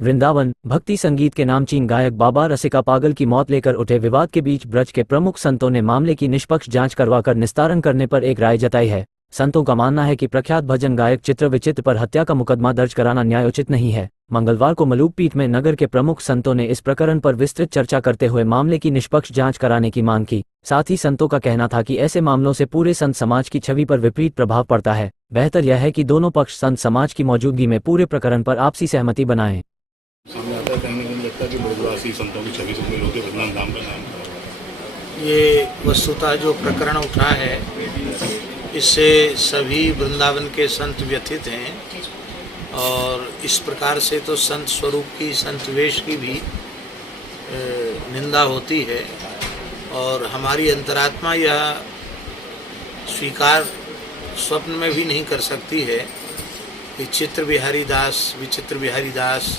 वृंदावन भक्ति संगीत के नामचीन गायक बाबा रसिका पागल की मौत लेकर उठे विवाद के बीच ब्रज के प्रमुख संतों ने मामले की निष्पक्ष जांच करवाकर निस्तारण करने पर एक राय जताई है। संतों का मानना है कि प्रख्यात भजन गायक चित्र विचित्र पर हत्या का मुकदमा दर्ज कराना न्यायोचित नहीं है। मंगलवार को मलूक पीठ में नगर के प्रमुख संतों ने इस प्रकरण पर विस्तृत चर्चा करते हुए मामले की निष्पक्ष जांच कराने की मांग की। साथ ही संतों का कहना था कि ऐसे मामलों से पूरे संत समाज की छवि पर विपरीत प्रभाव पड़ता है। बेहतर यह है कि दोनों पक्ष संत समाज की मौजूदगी में पूरे प्रकरण पर आपसी सहमति बनाएं। सामने आता है, कहीं ना कहीं लगता है कि ब्रजवासी संतों की छवि से लोग बदनाम नाम का नाम। ये वस्तुतः जो प्रकरण उठा है इससे सभी वृंदावन के संत व्यथित हैं और इस प्रकार से तो संत स्वरूप की, संत वेश की भी निंदा होती है और हमारी अंतरात्मा यह स्वीकार स्वप्न में भी नहीं कर सकती है कि विचित्र बिहारी दास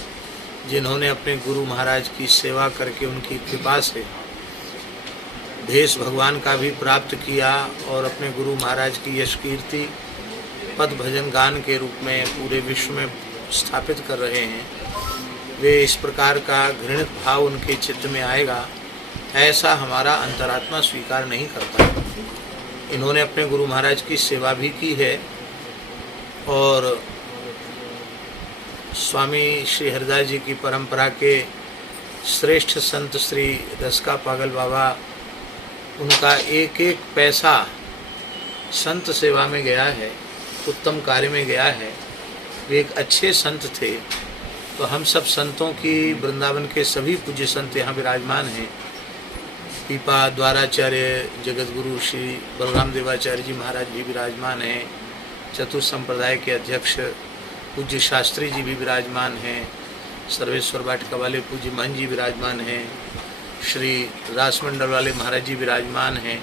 जिन्होंने अपने गुरु महाराज की सेवा करके उनकी कृपा से भेष भगवान का भी प्राप्त किया और अपने गुरु महाराज की यश कीर्ति पद भजन गान के रूप में पूरे विश्व में स्थापित कर रहे हैं, वे इस प्रकार का घृणित भाव उनके चित्त में आएगा, ऐसा हमारा अंतरात्मा स्वीकार नहीं करता। इन्होंने अपने गुरु महाराज की सेवा भी की है और स्वामी श्री हरिदास जी की परंपरा के श्रेष्ठ संत श्री रसिका पागल बाबा, उनका एक एक पैसा संत सेवा में गया है, उत्तम कार्य में गया है। वे एक अच्छे संत थे। तो हम सब संतों की, वृंदावन के सभी पूज्य संत यहाँ विराजमान हैं। पीपा द्वाराचार्य जगत गुरु श्री बलराम देवाचार्य जी महाराज भी विराजमान हैं। चतुर्थ संप्रदाय के अध्यक्ष पूज्य शास्त्री जी भी विराजमान हैं। सर्वेश्वर वाटिका वाले पूज्य महन जी विराजमान हैं। श्री रासमंडल वाले महाराज जी विराजमान हैं।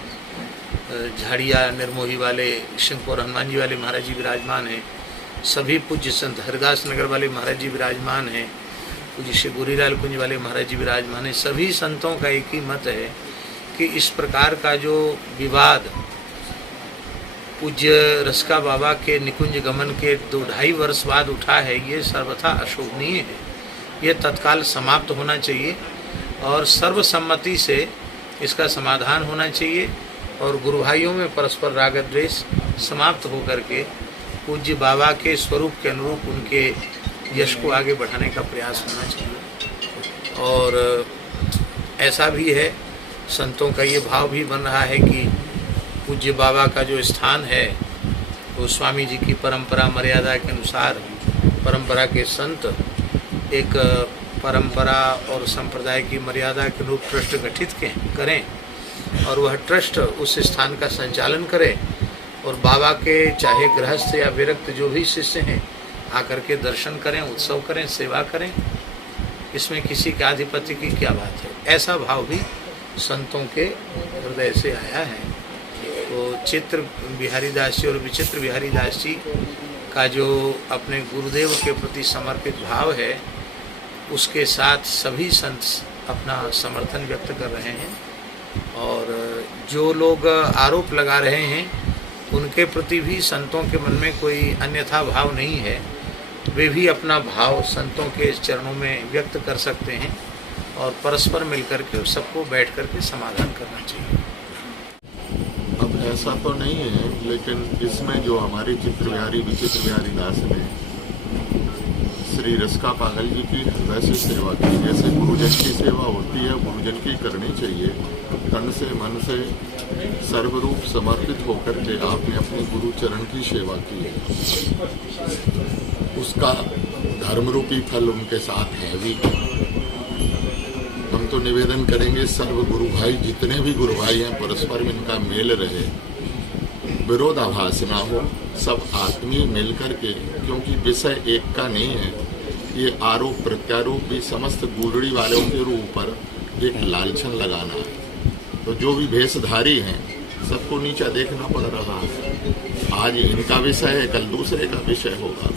झाड़िया निर्मोही वाले शंकर हनुमान जी वाले महाराज जी विराजमान हैं। सभी पूज्य संत हरिदास नगर वाले महाराज जी विराजमान हैं। पूज्य श्री गोरीलाल कुंज वाले महाराज जी विराजमान हैं। सभी संतों का एक ही मत है कि इस प्रकार का जो विवाद पूज्य रसिका बाबा के निकुंज गमन के 2-2.5 वर्ष बाद उठा है, ये सर्वथा अशोभनीय है। ये तत्काल समाप्त होना चाहिए और सर्वसम्मति से इसका समाधान होना चाहिए और गुरु भाइयों में परस्पर राग द्वेष समाप्त होकर के पूज्य बाबा के स्वरूप के अनुरूप उनके यश को आगे बढ़ाने का प्रयास होना चाहिए। और ऐसा भी है, संतों का ये भाव भी बन रहा है कि पूज्य बाबा का जो स्थान है वो स्वामी जी की परंपरा मर्यादा के अनुसार परंपरा के संत एक परंपरा और संप्रदाय की मर्यादा के अनुरूप ट्रस्ट गठित करें और वह ट्रस्ट उस स्थान का संचालन करे और बाबा के चाहे गृहस्थ या विरक्त जो भी शिष्य हैं आकर के दर्शन करें, उत्सव करें, सेवा करें। इसमें किसी के आधिपत्य की क्या बात है। ऐसा भाव भी संतों के हृदय से आया है। तो चित्र बिहारी दास जी और विचित्र बिहारी दास जी का जो अपने गुरुदेव के प्रति समर्पित भाव है, उसके साथ सभी संत अपना समर्थन व्यक्त कर रहे हैं और जो लोग आरोप लगा रहे हैं उनके प्रति भी संतों के मन में कोई अन्यथा भाव नहीं है। वे भी अपना भाव संतों के चरणों में व्यक्त कर सकते हैं और परस्पर मिलकर के सबको बैठ कर के समाधान करना चाहिए। अब ऐसा तो नहीं है, लेकिन इसमें जो हमारे विचित्र बिहारी दास ने श्री रसिका पागल जी की हृदय से सेवा की, जैसे गुरुजन की सेवा होती है गुरुजन की करनी चाहिए। तन से मन से सर्वरूप समर्पित होकर के आपने अपने गुरु चरण की सेवा की है, उसका धर्मरूपी फल उनके साथ है भी। हम तो निवेदन करेंगे सर्व गुरु भाई, जितने भी गुरु भाई हैं, परस्पर में इनका मेल रहे, विरोधाभास ना हो, सब आत्मीय मिलकर के, क्योंकि विषय एक का नहीं है। ये आरोप प्रत्यारोप भी समस्त गुलड़ी वालों के ऊपर एक लालछन लगाना है। तो जो भी भेषधारी हैं सबको नीचा देखना पड़ रहा है। आज इनका विषय है, कल दूसरे का विषय होगा।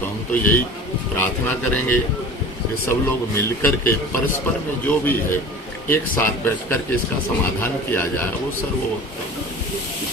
तो हम तो यही प्रार्थना करेंगे कि सब लोग मिलकर के परस्पर में जो भी है एक साथ बैठ कर के इसका समाधान किया जाए, वो सर्वोत्तम।